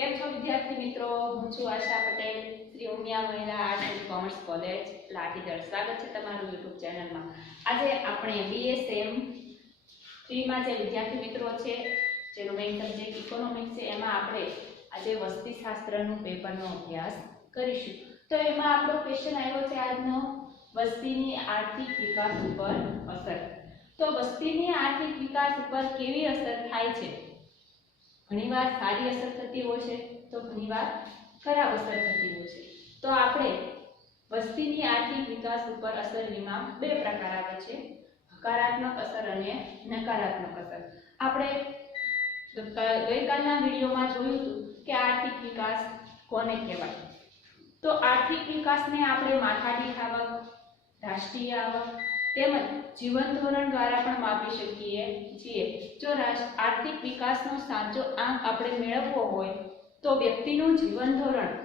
કેમ છો વિદ્યાર્થી મિત્રો? હું છું આશા પટેલ, શ્રી ઉમિયા મહિલા આર્ટ્સ એન્ડ કોમર્સ કોલેજ લાઠીગઢ. સ્વાગત છે તમારું યુટ્યુબ ચેનલમાં. આજે આપણે BSM 3 માં જે વિદ્યાર્થી મિત્રો છે જેનો મેઇન સબ્જેક્ટ ઇકોનોમિક્સ છે એમાં આપણે આજે વસ્તી શાસ્ત્રનું પેપરનો અભ્યાસ કરીશું. તો એમાં આપણો ક્વેશ્ચન આવ્યો છે આજનો, વસ્તીની આર્થિક વિકાસ ઉપર અસર. તો વસ્તીની આર્થિક વિકાસ ઉપર કેવી અસર થાય છે? ઘણીવાર સારી અસર થતી હોય છે તો ઘણીવાર ખરાબ અસર થતી હોય છે. તો આપણે વસ્તીની આર્થિક વિકાસ ઉપર અસરમાં બે પ્રકાર આવે છે, હકારાત્મક અસર અને નકારાત્મક અસર. આપણે ગઈકાલના વિડીયોમાં જોયું હતું કે આર્થિક વિકાસ કોને કહેવાય. તો આર્થિક વિકાસને આપણે માથાદીઠ આવક, રાષ્ટ્રીય આવક તેમજ જીવન ધોરણ દ્વારા પણ માપી શકીએ છીએ. જો આર્થિક વિકાસનો સાચો આંક આપણે મેળવવો હોય તો વ્યક્તિનું જીવન ધોરણ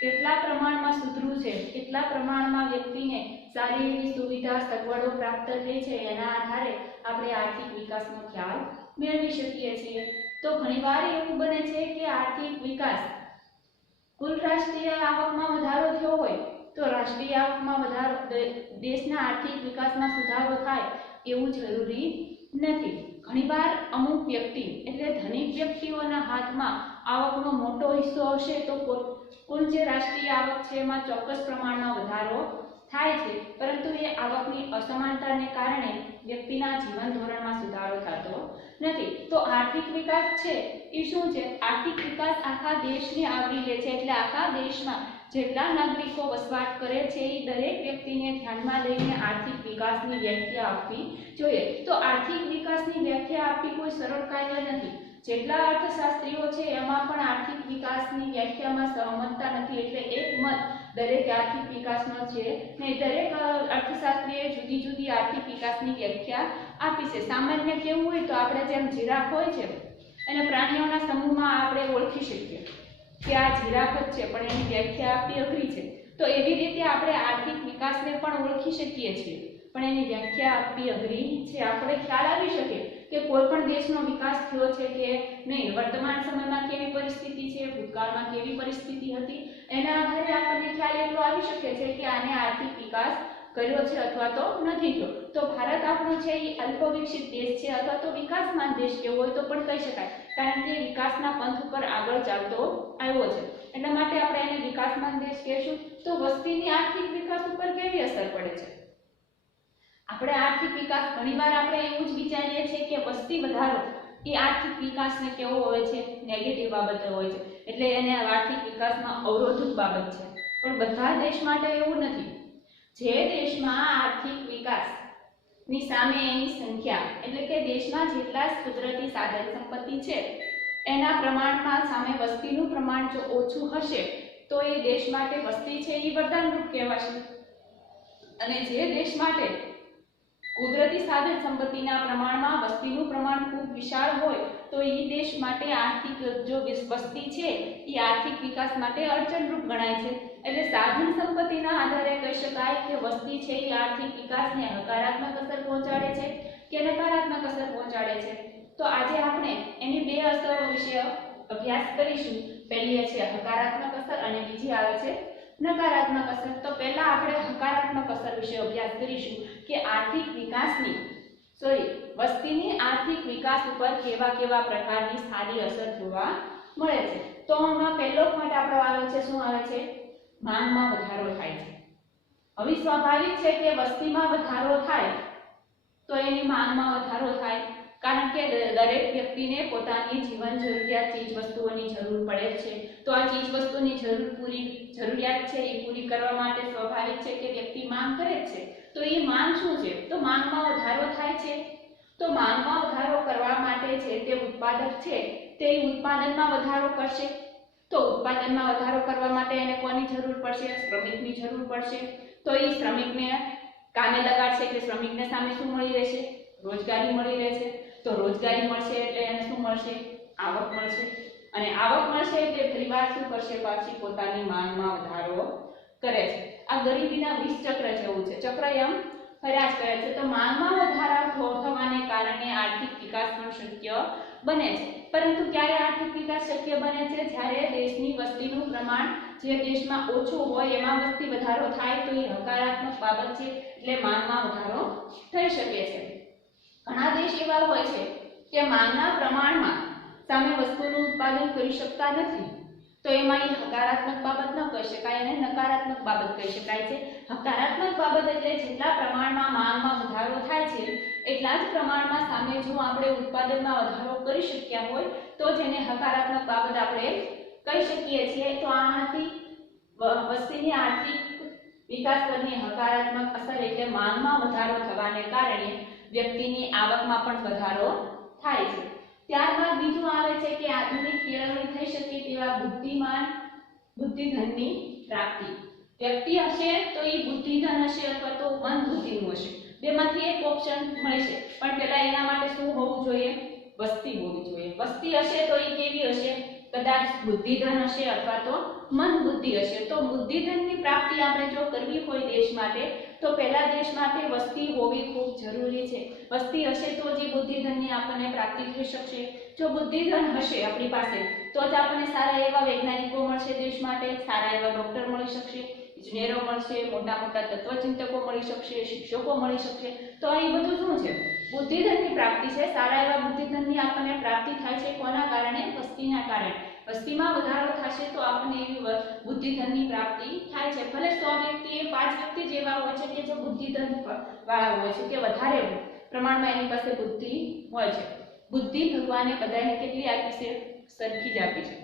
કેટલા પ્રમાણમાં સુધર્યું છે, કેટલા પ્રમાણમાં વ્યક્તિને સારી એવી સુવિધા સગવડો પ્રાપ્ત થઈ છે, એના આધારે આપણે આર્થિક વિકાસનો ખ્યાલ મેળવી શકીએ છીએ. તો ઘણીવાર એવું બને છે કે આર્થિક વિકાસ કુલ રાષ્ટ્રીય આવકમાં વધારો થયો હોય તો રાષ્ટ્રીય આવકમાં વધારો, દેશના આર્થિક વિકાસમાં સુધારો થાય એવું જરૂરી નથી. ઘણીવાર અમુક વ્યક્તિ એટલે ધનિક વ્યક્તિઓના હાથમાં આવકનો મોટો હિસ્સો હશે તો કુલ જે રાષ્ટ્રીય આવક છે એમાં ચોક્કસ પ્રમાણમાં વધારો થાય છે, પરંતુ એ આવકની અસમાનતાને કારણે વ્યક્તિના જીવન ધોરણમાં સુધારો થતો નથી. તો આર્થિક વિકાસ છે એ શું છે? આર્થિક વિકાસ આખા દેશને આવરી લે છે, એટલે આખા દેશમાં જેટલા નાગરિકો વસવાટ કરે છે એ દરેક વ્યક્તિને ધ્યાનમાં લઈને આર્થિક વિકાસની વ્યાખ્યા આપવી જોઈએ. તો આર્થિક વિકાસની વ્યાખ્યા આપવી કોઈ સરળ કાર્ય નથી. જેટલા અર્થશાસ્ત્રીઓ છે એમાં પણ આર્થિક વિકાસની વ્યાખ્યામાં સહમતતા નથી, એટલે એક મત દરેક આર્થિક વિકાસનો છે ને દરેક અર્થશાસ્ત્રીએ જુદી જુદી આર્થિક વિકાસની વ્યાખ્યા આપી છે. સામાન્ય કેવું હોય તો આપણે જેમ જીરાફ હોય છે અને પ્રાણીઓના સમૂહમાં આપણે ઓળખી શકીએ કે આ જીરાફ જ છે, પણ એની વ્યાખ્યા આપવી અઘરી છે. તો એવી રીતે આપણે આર્થિક વિકાસને પણ ઓળખી શકીએ છીએ, પણ એની વ્યાખ્યા આપવી અઘરી છે. આપણે ખ્યાલ આવી શકે કે કોઈ પણ દેશનો વિકાસ થયો છે કે નહીં, વર્તમાન સમયમાં કેવી પરિસ્થિતિ છે, ભૂતકાળમાં કેવી પરિસ્થિતિ હતી, એના આધારે આપણને ખ્યાલ એટલો આવી શકે છે કે આને આર્થિક વિકાસ કર્યો છે અથવા તો નથી થયો. તો ભારત આપણો છે એ અલ્પ વિકસિત દેશ છે અથવા તો વિકાસમાન દેશ કેવો હોય તો પણ કહી શકાય, કારણ કે વિકાસના પંથ ઉપર આગળ ચાલતો આવ્યો છે. એટલા માટે આપણે એને વિકાસમાન દેશ કહેશું. તો વસ્તીની આર્થિક વિકાસ ઉપર કેવી અસર પડે છે? આપણે આર્થિક વિકાસ ઘણીવાર આપણે એવું જ વિચારીએ છીએ કે વસ્તી વધારો એ આર્થિક વિકાસને કેવો હોય છે? નેગેટિવ બાબત હોય છે, એટલે એને આર્થિક વિકાસમાં અવરોધક બાબત છે. પણ બધા દેશ માટે એવું નથી. જે દેશમાં આર્થિક વિકાસની સામે એની સંખ્યા એટલે કે દેશમાં જેટલા કુદરતી સાધન સંપત્તિ છે એના પ્રમાણમાં સામે વસ્તીનું પ્રમાણ જો ઓછું હશે તો એ દેશ માટે વસ્તી છે એ વરદાનરૂપ કહેવાશે. અને જે દેશ માટે કુદરતી સાધન સંપત્તિના પ્રમાણમાં વસ્તીનું પ્રમાણ ખૂબ વિશાળ હોય તો એ દેશ માટે આર્થિક જો વસ્તી છે એ આર્થિક વિકાસ માટે અડચણરૂપ ગણાય છે. એટલે સાધન સંપત્તિના આધારે કહી શકાય કે વસ્તી છે એ આર્થિક વિકાસને હકારાત્મક અસર પહોંચાડે છે કે નકારાત્મક અસર પહોંચાડે છે. તો આજે આપણે એની બે અસરો વિશે અભ્યાસ કરીશું. પહેલી છે હકારાત્મક અસર અને બીજી આવે છે નકારાત્મક અસર. તો પહેલા આપણે હકારાત્મક અસર વિશે અભ્યાસ કરીશું કે આર્થિક વિકાસની વસ્તીની આર્થિક વિકાસ ઉપર કેવા કેવા પ્રકારની સારી અસર જોવા મળે છે. તો આમાં પહેલો પોઈન્ટ આપણો આવે છે, શું આવે છે? માંગમાં વધારો થાય છે. હવે સ્વાભાવિક છે કે વસ્તીમાં વધારો થાય તો એની માંગમાં વધારો થાય, કારણ કે દરેક વ્યક્તિને પોતાની જીવન જરૂરિયાત ચીજ વસ્તુઓની જરૂર પડે છે. તો આ ચીજ વસ્તુની જરૂરિયાત છે એ પૂરી કરવા માટે સ્વાભાવિક છે કે વ્યક્તિ માંગ કરે છે. તો એ માંગ શું છે? તો માંગમાં વધારો થાય છે. તો માંગમાં વધારો કરવા માટે છે તે ઉત્પાદક છે તે ઉત્પાદનમાં વધારો કરશે. તો ઉત્પાદનમાં વધારો કરવા માટે એને કોની જરૂર પડશે? શ્રમિકની જરૂર પડશે. તો એ શ્રમિકને કામે લગાડશે એટલે શ્રમિકને સામે શું મળી રહેશે? રોજગારી મળી રહેશે. તો રોજગારી મળશે એટલે એને શું મળશે? આવક મળશે. અને આવક મળશે એટલે પરિવાર શું કરશે? પાછી પોતાની માંગમાં વધારો કરે છે. આ ગરીબીના વિષ ચક્ર જેવું છે. ચક્ર એમ ફર્યા જ કરે છે. તો માંગમાં વધારો થવાને કારણે આર્થિક વિકાસ પણ શક્ય બને છે। પરંતુ ક્યારે આર્થિક વિકાસ શક્ય બને છે? જ્યારે દેશની વસ્તીનું પ્રમાણ જે દેશમાં ઓછું હોય એમાં વસ્તી વધારો થાય તો એ હકારાત્મક બાબત છે, એટલે માંગમાં વધારો થઈ શકે છે। ઘણા દેશ એવા હોય છે કે માંગના પ્રમાણમાં સામે વસ્તુનું ઉત્પાદન કરી શકતા નથી, તો એમાં એ હકારાત્મક બાબત ન કહી શકાય, એને નકારાત્મક બાબત કહી શકાય છે। હકારાત્મક બાબત એટલે જેટલા પ્રમાણમાં માંગમાં વધારો થાય છે એટલા જ પ્રમાણમાં સામે જો આપણે ઉત્પાદનમાં વધારો કરી શક્યા હોય તો જેને હકારાત્મક બાબત આપણે કહી શકીએ છીએ। તો આનાથી વસ્તીની આર્થિક વિકાસ પરની હકારાત્મક અસર એટલે માંગમાં વધારો થવાને કારણે વ્યક્તિની આવકમાં પણ વધારો થાય છે। ત્યારબાદ બીજું આવે છે કે આધુનિક કેળવણી થઈ શકે તેવા બુદ્ધિધનની પ્રાપ્તિ। વ્યક્તિ હશે તો એ બુદ્ધિધન હશે અથવા તો મન બુદ્ધિનું હશે, બેમાંથી એક ઓપ્શન મળશે, પણ પહેલા એના માટે શું હોવું જોઈએ? વસ્તી હોવી જોઈએ। વસ્તી હશે તો એ કેવી હશે? કદાચ બુદ્ધિધન હશે અથવા તો મન બુદ્ધિ હશે। તો બુદ્ધિધનની પ્રાપ્તિ આપણે જો કરવી હોય દેશ માટે તો પહેલા દેશ માટે વસ્તી હોવી ખૂબ જરૂરી છે। વસ્તી હશે તો જ બુદ્ધિધનની આપણને પ્રાપ્તિ થઈ શકશે। જો બુદ્ધિધન હશે આપણી પાસે તો જ આપણને સારા એવા વૈજ્ઞાનિકો મળશે, દેશ માટે સારા એવા ડોક્ટર મળી શકશે, ઇજનેરો મળશે, મોટા મોટા તત્વચિંતકો મળી શકશે, શિક્ષકો મળી શકશે। તો આ બધું શું છે? બુદ્ધિધનની પ્રાપ્તિ છે। સારા એવા બુદ્ધિધનની આપણને પ્રાપ્તિ થાય છે કોના કારણે? વસ્તીના કારણે। વસ્તીમાં વધારો થશે તો આપણને એવી બુદ્ધિધનની પ્રાપ્તિ થાય છે। ભલે 100 વ્યક્તિ 5 વ્યક્તિ જેવા હોય છે કે જો બુદ્ધિધન વાળા હોય છે કે વધારે પ્રમાણમાં એની પાસે બુદ્ધિ હોય છે। બુદ્ધિ ભગવાને બધાને કેટલી આપી છે? સરખી જ આપી છે।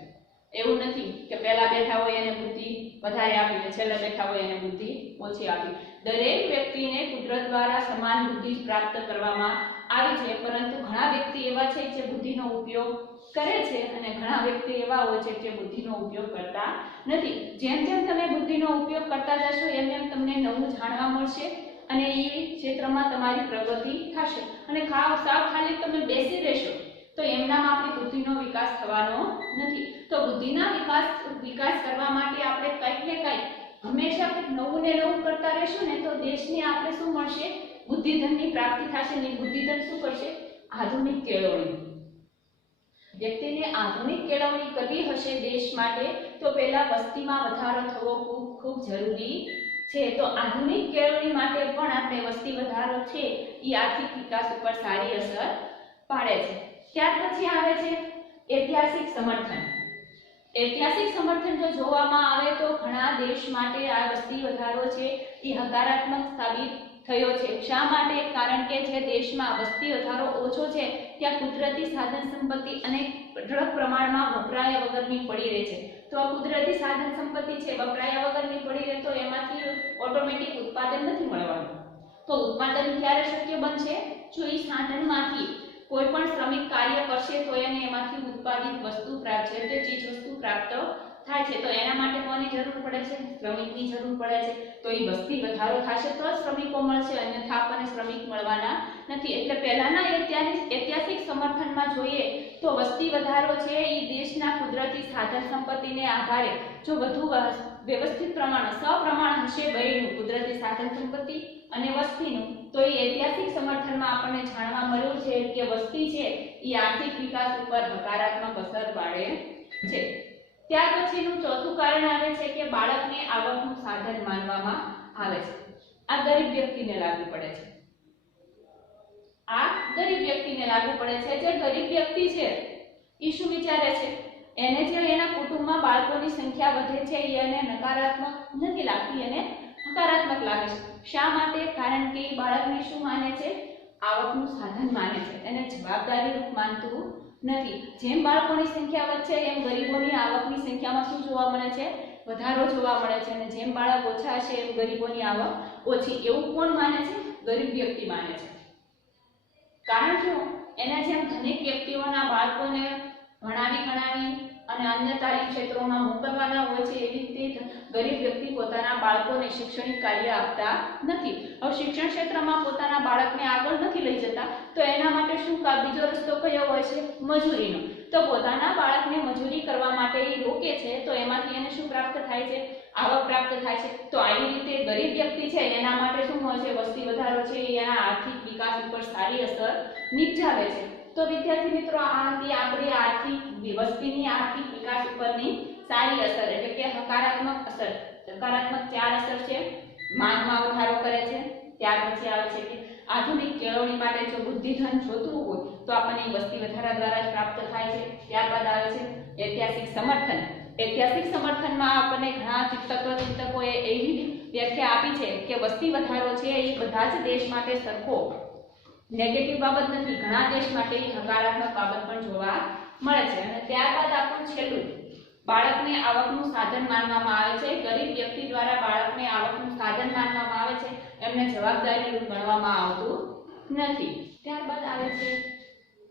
એવું નથી કે પહેલા બેઠા હોય એને બુદ્ધિ વધારે આપી ને છેલ્લે બેઠા હોય એને બુદ્ધિ ઓછી આપી। દરેક વ્યક્તિને કુદરત દ્વારા સમાન બુદ્ધિ પ્રાપ્ત કરવામાં આવી છે, પરંતુ ઘણા વ્યક્તિ એવા છે જે બુદ્ધિનો ઉપયોગ કરે છે અને ઘણા વ્યક્તિ એવા હોય છે જે બુદ્ધિનો ઉપયોગ કરતા નથી। જેમ જેમ તમે બુદ્ધિનો ઉપયોગ કરતા જશો એમ એમ તમને નવું જાણવા મળશે અને એ ક્ષેત્રમાં તમારી પ્રગતિ થશે। અને સાવ ખાલી તમે બેસી રહેશો તો એમનામાં આપણી બુદ્ધિનો વિકાસ થવાનો નથી। તો બુદ્ધિના વિકાસ કરવા માટે આપણે કંઈક ને કંઈક હંમેશા નવું ને નવું કરતા રહેશું ને તો દેશને આપણે શું મળશે? બુદ્ધિધનની પ્રાપ્તિ થશે ને બુદ્ધિધન શું કરશે? આધુનિક કેળવણી। વ્યક્તિને આધુનિક કેળવણી કરવી હશે દેશ માટે તો પહેલા વસ્તીમાં વધારો થવો ખૂબ જરૂરી છે। તો આધુનિક કેળવણી માટે પણ આપણે વસ્તી વધારો છે એ આર્થિક વિકાસ ઉપર સારી અસર પાડે છે। ત્યાર પછી આવે છે ઐતિહાસિક સમર્થન। ઐતિહાસિક સમર્થન જો જોવામાં આવે તો ઘણા દેશ માટે આ વસ્તી વધારો છે એ હકારાત્મક સાબિત થયો છે। શા માટે? કારણ કે જે દેશમાં વસ્તી વધારો ઓછો છે ત્યાં કુદરતી સાધન સંપત્તિ અને અઢળક પ્રમાણમાં વપરાયા વગરની પડી રહે છે। તો આ કુદરતી સાધન સંપત્તિ છે વપરાયા વગરની પડી રહે તો એમાંથી ઓટોમેટિક ઉત્પાદન નથી મળવાનું। તો ઉત્પાદન ક્યારે શક્ય બનશે? જો એ સાધનમાંથી કોઈ પણ શ્રમિક કાર્ય કરશે તો એને એમાંથી ઉત્પાદિત વસ્તુ પ્રાપ્ત છે, તે ચીજ વસ્તુ પ્રાપ્ત થાય છે। તો એના માટે કોની જરૂર પડે છે? શ્રમિકની જરૂર પડે છે। તો એ વસ્તી વધારો થશે તો જ શ્રમિકો મળશે, અન્યથા આપણને શ્રમિક મળવાના નથી। એટલે પહેલાના ઐતિહાસિક સમર્થનમાં જોઈએ તો વસ્તી વધારો છે એ દેશના કુદરતી સાધન સંપત્તિને આધારે જો વધુ વ્યવસ્થિત પ્રમાણ સપ્રમાણ હશે બેયનું, કુદરતી સાધન સંપત્તિ અને વસ્તીનું, તો એ ઐતિહાસિક સમર્થનમાં આપણને જાણવા મળ્યું છે કે વસ્તી છે એ આર્થિક વિકાસ ઉપર હકારાત્મક અસર પાડે છે। ત્યાર પછીનું ચોથું કારણ આવે છે કે બાળકને આવકનું સાધન માનવામાં આવે છે। આ ગરીબ વ્યક્તિને લાગુ પડે છે। આ ગરીબ વ્યક્તિને લાગુ પડે છે। જે ગરીબ વ્યક્તિ છે એ શું વિચારે છે? એને જે એના કુટુંબમાં બાળકોની સંખ્યા વધે છે એને નકારાત્મક નથી લાગતી, એને હકારાત્મક લાગે છે। શા માટે? કારણ કે એ બાળકને શું માને છે? આવકનું સાધન માને છે, એને જવાબદારી રૂપ માનતું નથી। જેમ બાળકોની સંખ્યા વધશે એમ ગરીબોની આવકની સંખ્યામાં શું જોવા મળે છે? વધારો જોવા મળે છે। અને જેમ બાળક ઓછા હશે એમ ગરીબોની આવક ઓછી। એવું કોણ માને છે? ગરીબ વ્યક્તિ માને છે। કારણ શું? એના જેમ ધનિક વ્યક્તિઓના બાળકોને ભણાવી અને અન્ય તાલીમ ક્ષેત્રોમાં મોકલવાના હોય છે એવી રીતે ગરીબ વ્યક્તિ પોતાના બાળકોને શૈક્ષણિક કાર્ય આપતા નથી। હવે શિક્ષણ ક્ષેત્રમાં પોતાના બાળકને આગળ નથી લઈ જતા તો એના માટે શું બીજો રસ્તો કયો હોય છે? મજૂરીનો। તો પોતાના બાળકને મજૂરી કરવા માટે એ રોકે છે તો એમાંથી એને શું પ્રાપ્ત થાય છે? આવક પ્રાપ્ત થાય છે। તો આવી રીતે ગરીબ વ્યક્તિ છે એના માટે શું હોય છે? વસ્તી વધારો છે એના આર્થિક વિકાસ ઉપર સારી અસર નિપજાવે છે। તો તો વિદ્યાર્થી મિત્રો આ હતી આપણી આર્થિક વસ્તીની આર્થિક વિકાસ ઉપરની સારી અસર એટલે કે હકારાત્મક અસર. સકારાત્મક 4 અસર છે. માંગમાં વધારો કરે છે. ત્યાર પછી આવે છે કે આધુનિક કેળવણી માટે જો બુદ્ધિધન જોતું હોય તો આપણને વસ્તી વધારા દ્વારા જ પ્રાપ્ત થાય છે. ત્યારબાદ આવે છે ઐતિહાસિક સમર્થન. ઐતિહાસિક સમર્થનમાં આપણને ઘણા ચિંતકોએ એવી વ્યાખ્યા આપી છે કે વસ્તી વધારો છે એ બધા જ દેશ માટે સરખો નેગેટિવ બાબત નથી, ઘણા દેશ માટે હકારાત્મક બાબત પણ જોવા મળે છે. અને ત્યારબાદ આપણું છેલ્લું બાળકને આવકનું સાધન માનવામાં આવે છે. ગરીબ વ્યક્તિ દ્વારા બાળકને આવકનું સાધન માનવામાં આવે છે, એમને જવાબદારીનું ગણવામાં આવતું નથી. ત્યારબાદ આવે છે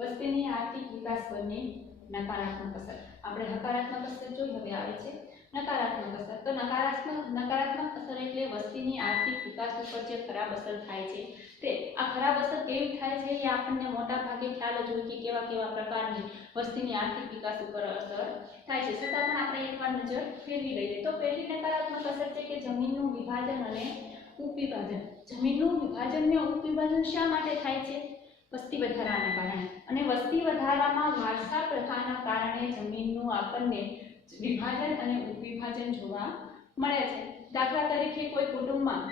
વસ્તીની આર્થિક વિકાસ પરની નકારાત્મક અસર. આપણે હકારાત્મક અસર જોઈ, હવે આવે છે નકારાત્મક અસર. તો નકારાત્મક અસર એટલે વસ્તીની આર્થિક વિકાસ ઉપર જે ખરાબ અસર થાય છે તે. આ ખરાબ અસર કેવી થાય છે એ આપણને મોટા ભાગે ખ્યાલ જ હોય કે કેવા કેવા પ્રકારની વસ્તીની આર્થિક વિકાસ ઉપર અસર થાય છે. છતાં પણ આપણે એકવાર નજર ફેરવી લઈએ તો પહેલી નકારાત્મક અસર છે કે જમીનનું વિભાજન અને ઉપવિભાજન. જમીનનું વિભાજન ને ઉપવિભાજન શા માટે થાય છે? વસ્તી વધારાના કારણે. અને વસ્તી વધારામાં વારસા પ્રથાના કારણે જમીનનું આપણને વિભાજન અને ઉપવિભાજન જોવા મળે છે. દાખલા તરીકે કોઈ કુટુંબમાં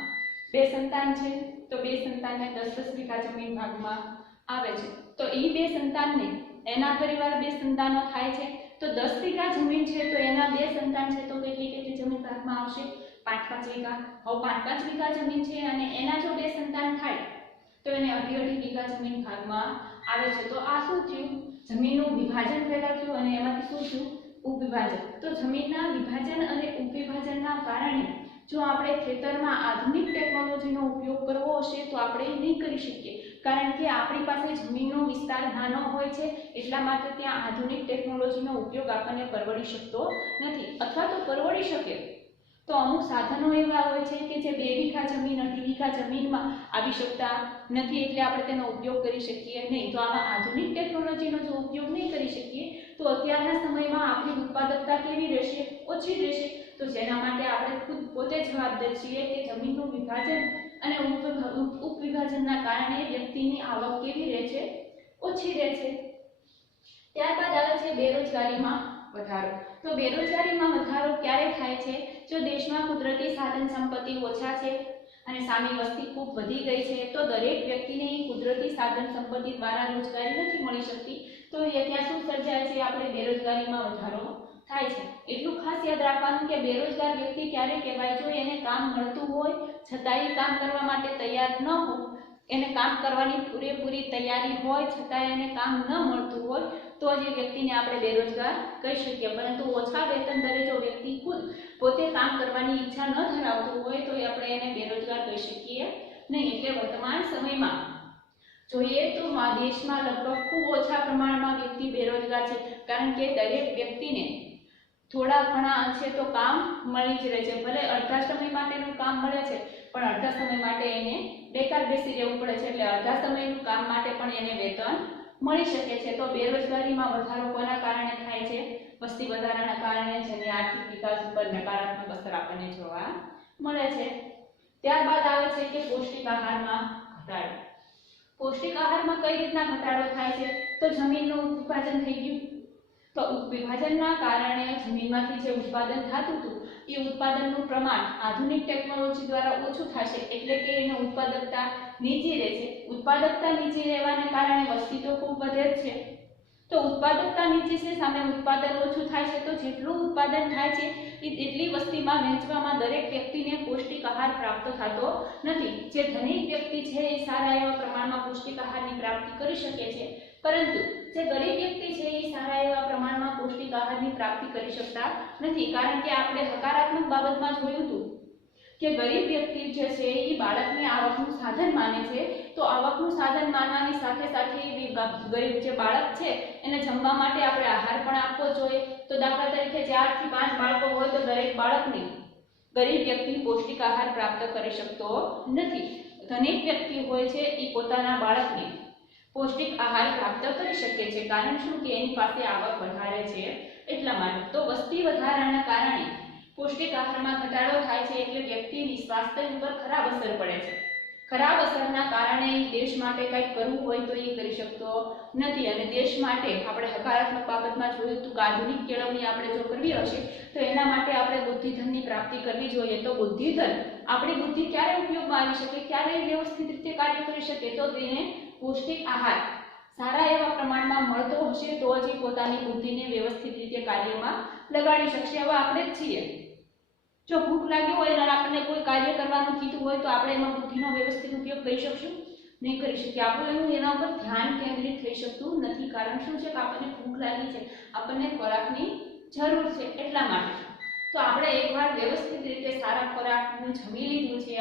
2 સંતાન છે તો 2 સંતાનને 10-10 વીઘા જમીન ભાગમાં આવે છે. તો એ 2 સંતાનને એના પરિવાર 2 સંતાનો થાય છે તો 10 વીઘા જમીન છે તો એના 2 સંતાન છે તો કેટલી જમીન ભાગમાં આવશે? 5-5 વીઘા. હવે 5-5 વીઘા જમીન છે અને એના જો 2 સંતાન થાય તો એને 2.5 વીઘા જમીન ભાગમાં આવે છે. તો આ શું થયું? જમીનનું વિભાજન પેદા થયું અને એમાંથી શું થયું? ઉપવિભાજન. તો જમીનના વિભાજન અને ઉપવિભાજનના કારણે જો આપણે ખેતરમાં આધુનિક ટેકનોલોજીનો ઉપયોગ કરવો હશે તો આપણે નહીં કરી શકીએ, કારણ કે આપણી પાસે જમીનનો વિસ્તાર નાનો હોય છે એટલા માટે ત્યાં આધુનિક ટેકનોલોજીનો ઉપયોગ આપણને પરવડી શકતો નથી. અથવા તો પરવડી શકે તો અમુક સાધનો એવા હોય છે કે જે 2 વીઘા જમીન 2.5 વીઘા જમીનમાં આવી શકતા નથી, એટલે આપણે તેનો ઉપયોગ કરી શકીએ નહીં. તો આમાં આધુનિક ટેકનોલોજીનો જો ઉપયોગ નહીં કરી શકીએ તો અત્યારના સમયમાં આપણી ઉત્પાદકતા કેવી રહેશે? ઓછી રહેશે. તો જેના માટે આપણે ખુદ પોતે જવાબદાર છીએ કે જમીનનું વિભાજન અને ઉપવિભાજનના કારણે વ્યક્તિની આવક કેવી રહે છે? ઓછી રહે છે. ત્યારબાદ આવે છે બેરોજગારીમાં વધારો. તો બેરોજગારીમાં વધારો ક્યારે થાય છે? જો દેશમાં કુદરતી સાધન સંપત્તિ ઓછા છે અને સામે વસ્તી ખૂબ વધી ગઈ છે તો દરેક વ્યક્તિને કુદરતી સાધન સંપત્તિ દ્વારા રોજગારી નથી મળી શકતી. તો ત્યાં શું સર્જાય છે? આપણે બેરોજગારીમાં વધારો થાય છે. એટલું ખાસ યાદ રાખવાનું કે બેરોજગાર વ્યક્તિ ક્યારે કહેવાય? જો એને કામ મળતું હોય છતાંય કામ કરવા માટે તૈયાર ન હોય, એને કામ કરવાની પૂરેપૂરી તૈયારી હોય છતાં એને કામ ન મળતું હોય તો જ એ વ્યક્તિને આપણે બેરોજગાર કહી શકીએ. પરંતુ ઓછા વેતન દરે જો વ્યક્તિ ખુદ પોતે કામ કરવાની ઈચ્છા ન ધરાવતું હોય તો આપણે એને બેરોજગાર કહી શકીએ નહીં. એટલે વર્તમાન સમયમાં જોઈએ તો દેશમાં લગભગ ખૂબ ઓછા પ્રમાણમાં વ્યક્તિ બેરોજગાર છે, કારણ કે દરેક વ્યક્તિને થોડા ઘણા અંશે તો કામ મળી જ રહે છે. ભલે અડધા સમય માટેનું કામ મળે છે પણ અડધા સમય માટે એને બેકાર બેસી રહેવું પડે છે, એટલે અડધા સમયનું કામ માટે પણ એને વેતન મળી શકે છે. તો બેરોજગારીમાં વધારો કોના કારણે થાય છે? વસ્તી વધારાના કારણે, જેની આર્થિક વિકાસ ઉપર નકારાત્મક અસર આપણને જોવા મળે છે. ત્યારબાદ આવે છે કે પૌષ્ટિક આહારમાં ઘટાડો. પૌષ્ટિક આહારમાં કઈ રીતના ઘટાડો થાય છે? તો જમીનનું વિભાજન થઈ ગયું. તો વિભાજનના કારણે જમીનમાંથી જે ઉત્પાદન થતું હતું એ ઉત્પાદનનું પ્રમાણ આધુનિક ટેકનોલોજી દ્વારા ઓછું થશે, એટલે કે એની ઉત્પાદકતા નીચી રહેશે. ઉત્પાદકતા નીચી રહેવાને કારણે વસ્તી તો ખૂબ વધે છે. તો ઉત્પાદકતા નીચી છે, સામે ઉત્પાદન ઓછું થાય છે. તો જેટલું ઉત્પાદન થાય છે એટલી વસ્તીમાં વહેંચવામાં દરેક વ્યક્તિને પૌષ્ટિક આહાર પ્રાપ્ત થતો નથી. જે ધનિક વ્યક્તિ છે એ સારા એવા પ્રમાણમાં પૌષ્ટિક આહારની પ્રાપ્તિ કરી શકે છે, પરંતુ જે ગરીબ વ્યક્તિ છે એ સારા એવા પ્રમાણમાં પૌષ્ટિક આહારની પ્રાપ્તિ કરી શકતા નથી. કારણ કે આપણે હકારાત્મક બાબતમાં જોયું હતું કે ગરીબ વ્યક્તિ જે છે એ બાળકને આવકનું સાધન માને છે. તો આવકનું સાધન માનવાની સાથે સાથે ગરીબ જે બાળક છે એને જમવા માટે આપણે આહાર પણ આપવો જોઈએ. તો દાખલા તરીકે 4 થી 5 બાળકો હોય તો દરેક બાળકને ગરીબ વ્યક્તિ પૌષ્ટિક આહાર પ્રાપ્ત કરી શકતો નથી. ધનિક વ્યક્તિ હોય છે એ પોતાના બાળકને પૌષ્ટિક આહાર પ્રાપ્ત કરી શકે છે. કારણ શું? કે એની પાસે આવક વધારે છે એટલા માટે. તો વસ્તી વધારાના કારણે પૌષ્ટિક આહારમાં ઘટાડો થાય છે, એટલે વ્યક્તિની સ્વાસ્થ્ય ઉપર ખરાબ અસર પડે છે. ખરાબ અસરના કારણે દેશ માટે કંઈક કરવું હોય તો એ કરી શકતો નથી અને દેશ માટે આપણે હકારાત્મક બાબતમાં જોયું તો આધુનિક કેળવણી આપણે જો કરવી હશે તો એના માટે આપણે બુદ્ધિધનની પ્રાપ્તિ કરવી જોઈએ. તો બુદ્ધિધન આપણી બુદ્ધિ ક્યારે ઉપયોગમાં આવી શકે, ક્યારે વ્યવસ્થિત રીતે કાર્ય કરી શકે, તો તેને પૌષ્ટિક આહાર સારા એવા પ્રમાણમાં મળતો હશે તો જ પોતાની બુદ્ધિને વ્યવસ્થિત રીતે કાર્યમાં લગાડી શકશે. હવે આપણે જ છીએ, જો ભૂખ લાગી હોય અને આપણને કોઈ કાર્ય કરવાનું કીધું હોય તો આપણે એમાં બુદ્ધિનો વ્યવસ્થિત ઉપયોગ કરી શકશું નહીં કરી શકીએ. આપણું એના ઉપર ધ્યાન કેન્દ્રિત થઈ શકતું નથી. કારણ શું છે કે આપણને ભૂખ લાગી છે, આપણને ખોરાકની જરૂર છે એટલા માટે. તો આપણે એકવાર વ્યવસ્થિત રીતે સારા ખોરાકનું જમી લીધું છે,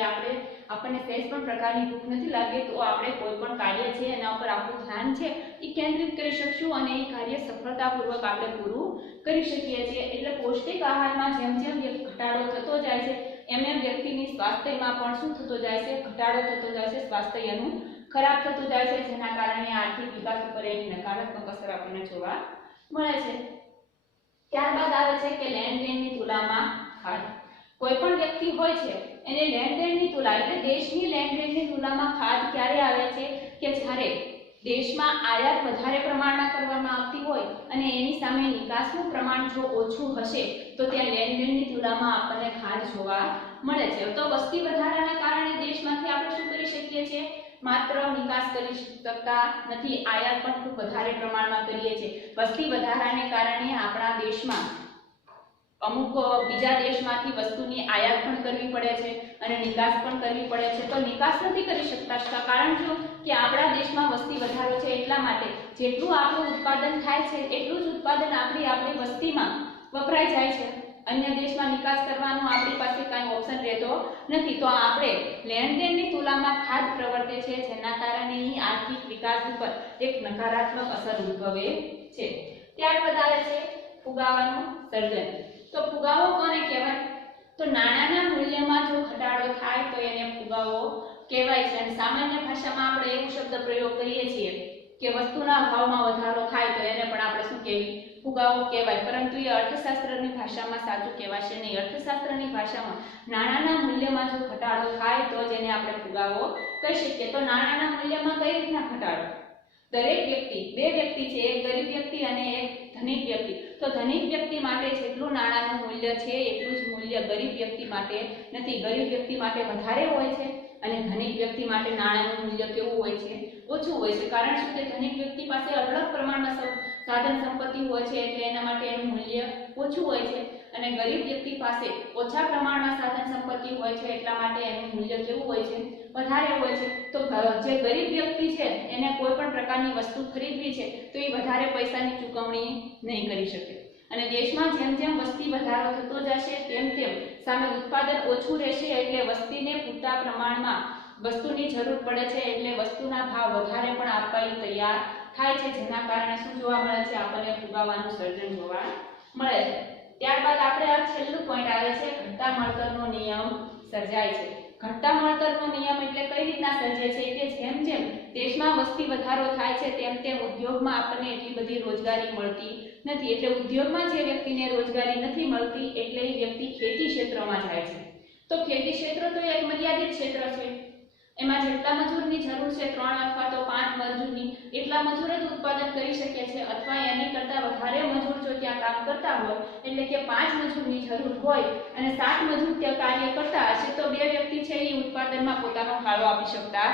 આપણને સહેજ પણ પ્રકારની ભૂખ નથી લાગે તો આપણે કોઈ પણ કાર્ય છે એના ઉપર આપણું ધ્યાન છે એ કેન્દ્રિત કરી શકશું અને એ કાર્ય સફળતાપૂર્વક આપણે પૂરું કરી શકીએ છીએ. એટલે પૌષ્ટિક આહારમાં જેમ જેમ ઘટાડો થતો જાય છે એમ એમ વ્યક્તિની સ્વાસ્થ્યમાં પણ શું થતો જાય છે, ઘટાડો થતો જાય છે, સ્વાસ્થ્ય એનું ખરાબ થતું જાય છે, જેના કારણે આર્થિક વિકાસ ઉપર એની નકારાત્મક અસર આપણને જોવા મળે છે. ત્યારબાદ આવે છે કે લેણદેણની તુલનામાં ખાધ. કોઈ પણ વ્યક્તિ હોય છે એને લેણદેણની તુલના એટલે દેશની લેણદેણની તુલનામાં ખાધ ક્યારે આવે છે કે જ્યારે દેશમાં આયાત વધારે પ્રમાણમાં કરવામાં આવતી હોય અને એની સામે નિકાસનું પ્રમાણ જો ઓછું હશે તો ત્યાં લેણદેણની તુલનામાં આપણને ખાધ જોવા મળે છે. તો વસ્તી વધારાના કારણે દેશમાંથી આપણે શું કરી શકીએ છીએ, માત્ર નિકાસ કરી શકતા નથી, આયાત પણ ખૂબ વધારે પ્રમાણમાં કરીએ છીએ. વસ્તી વધારાને કારણે આપણા દેશમાં અમુક બીજા દેશમાંથી વસ્તુની આયાત પણ કરવી પડે છે અને નિકાસ પણ કરવી પડે છે. તો નિકાસ નથી કરી શકતા કારણ શું કે આપણા દેશમાં વસ્તી વધારો છે એટલા માટે જેટલું આપણું ઉત્પાદન થાય છે એટલું જ ઉત્પાદન આપણી વસ્તીમાં વપરાઈ જાય છે. અન્ય દેશમાં નિકાસ કરવાનો આપણી પાસે કાંઈ ઓપ્શન રહેતો નથી. તો આપણે લેણદેણની તુલનામાં ખાધ પ્રવર્તે છે જેના કારણે આર્થિક વિકાસ ઉપર એક નકારાત્મક અસર ઉદ્ભવે છે. ત્યારબાદ આવે છે ફુગાવાનું સર્જન. તો ફુગાવો કોને કહેવાય, તો નાણાંના મૂલ્યમાં જો ઘટાડો થાય તો એને ફુગાવો કહેવાય છે. અને સામાન્ય ભાષામાં આપણે એવું શબ્દ પ્રયોગ કરીએ છીએ કે વસ્તુના ભાવમાં વધારો થાય તો એને પણ આપણે શું કહેવી, ફુગાવો કહેવાય. પરંતુ એ અર્થશાસ્ત્રની ભાષામાં સાચું કહેવાશે નહીં. અર્થશાસ્ત્રની ભાષામાં નાણાંના મૂલ્યમાં જો ઘટાડો થાય તો જ એને આપણે ફુગાવો કહી શકીએ. તો નાણાંના મૂલ્યમાં કઈ રીતના ઘટાડો, દરેક વ્યક્તિ, બે વ્યક્તિ છે, એક ગરીબ વ્યક્તિ અને એક ધનિક વ્યક્તિ. તો ધનિક વ્યક્તિ માટે જેટલું નાણાંનું મૂલ્ય છે એટલું જ મૂલ્ય ગરીબ વ્યક્તિ માટે નથી. ગરીબ વ્યક્તિ માટે વધારે હોય છે અને ધનિક વ્યક્તિ માટે નાણાંનું મૂલ્ય કેવું હોય છે, ઓછું હોય છે. કારણ શું કે ધનિક વ્યક્તિ પાસે અઢળક પ્રમાણમાં સાધન સંપત્તિ હોય છે એટલે એના માટે એનું મૂલ્ય ઓછું હોય છે અને ગરીબ વ્યક્તિ પાસે ઓછા પ્રમાણમાં સાધન સંપત્તિ હોય છે એટલા માટે એનું મૂલ્ય કેવું હોય છે, વધારે હોય છે. તો જે ગરીબ વ્યક્તિ છે એને કોઈ પણ પ્રકારની વસ્તુ ખરીદવી છે તો એ વધારે પૈસાની ચૂકવણી નહીં કરી શકે. અને દેશમાં જેમ જેમ વસ્તી વધારો થતો જશે તેમ તેમ સામે ઉત્પાદન ઓછું રહેશે એટલે વસ્તીને પૂરતા પ્રમાણમાં વસ્તુની જરૂર પડે છે એટલે વસ્તુના ભાવ વધારે પણ આપવા તૈયાર થાય છે, જેના કારણે શું જોવા મળે છે, આપણને ફુગાવાનું સર્જન જોવા મળે છે. ત્યારબાદ આપણે આ છેલ્લું પોઈન્ટ આવે છે ઘટતા મળતરનો નિયમ સર્જાય છે. ઘટતા મળતરનો નિયમ એટલે કઈ રીતના સર્જે છે કે જેમ જેમ દેશમાં વસ્તી વધારો થાય છે તેમ તેમ ઉદ્યોગમાં આપણને એટલી બધી રોજગારી મળતી નથી. એટલે ઉદ્યોગમાં જે વ્યક્તિને રોજગારી નથી મળતી એટલે એ વ્યક્તિ ખેતી ક્ષેત્રમાં જાય છે. તો ખેતી ક્ષેત્ર તો એક મર્યાદિત ક્ષેત્ર છે, એમાં જેટલા મજૂરની જરૂર છે 3 અથવા તો 5 મજૂરની એટલા મજૂર જ ઉત્પાદન કરી શકે છે અથવા એની કરતાં વધારે મજૂર જો ત્યાં કામ કરતા હોય એટલે કે 5 મજૂરની જરૂર હોય અને 7 મજૂર ત્યાં કાર્ય કરતા હશે તો બે વ્યક્તિ છે એ ઉત્પાદનમાં પોતાનો ફાળો આપી શકતા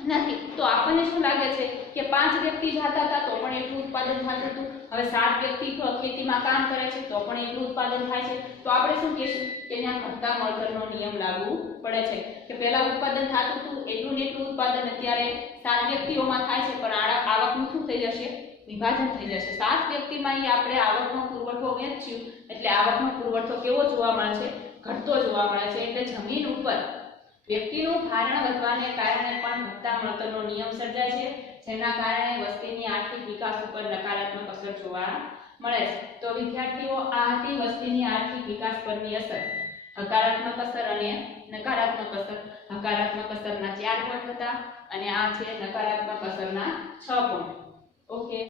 નથી. તો આપણને શું લાગે છે કે 5 વ્યક્તિ જતા હતા તો પણ એટલું ઉત્પાદન થતું હતું, હવે 7 વ્યક્તિ ખેતીમાં કામ કરે છે તો પણ એટલું ઉત્પાદન થાય છે. તો આપણે શું કહીશું કે ત્યાં ઘટતા મળતરનો નિયમ લાગુ પડે છે કે પહેલા ઉત્પાદન થતું હતું એટલું ને એટલું ઉત્પાદન અત્યારે 7 વ્યક્તિઓમાં થાય છે પણ આવકનું શું થઈ જશે, વિભાજન થઈ જશે. 7 વ્યક્તિમાં આપણે આવકનો પુરવઠો વહેંચ્યું એટલે આવકનો પુરવઠો કેવો જોવા મળે છે, ઘટતો જોવા મળે છે. એટલે જમીન ઉપર વ્યક્તિનું ભારણ વધવાને કારણે પણ ઘટતા મળતરનો નિયમ સર્જાય છે, જેના કારણે વસ્તીની આર્થિક વિકાસ ઉપર નકારાત્મક અસર જોવા મળે છે. તો વિદ્યાર્થીઓ આ હતી વસ્તીની આર્થિક વિકાસ પરની અસર, હકારાત્મક અસર અને નકારાત્મક અસર. હકારાત્મક અસરના 4 પોઈન્ટ હતા અને આ છે નકારાત્મક અસરના 6 પોઈન્ટ. ઓકે.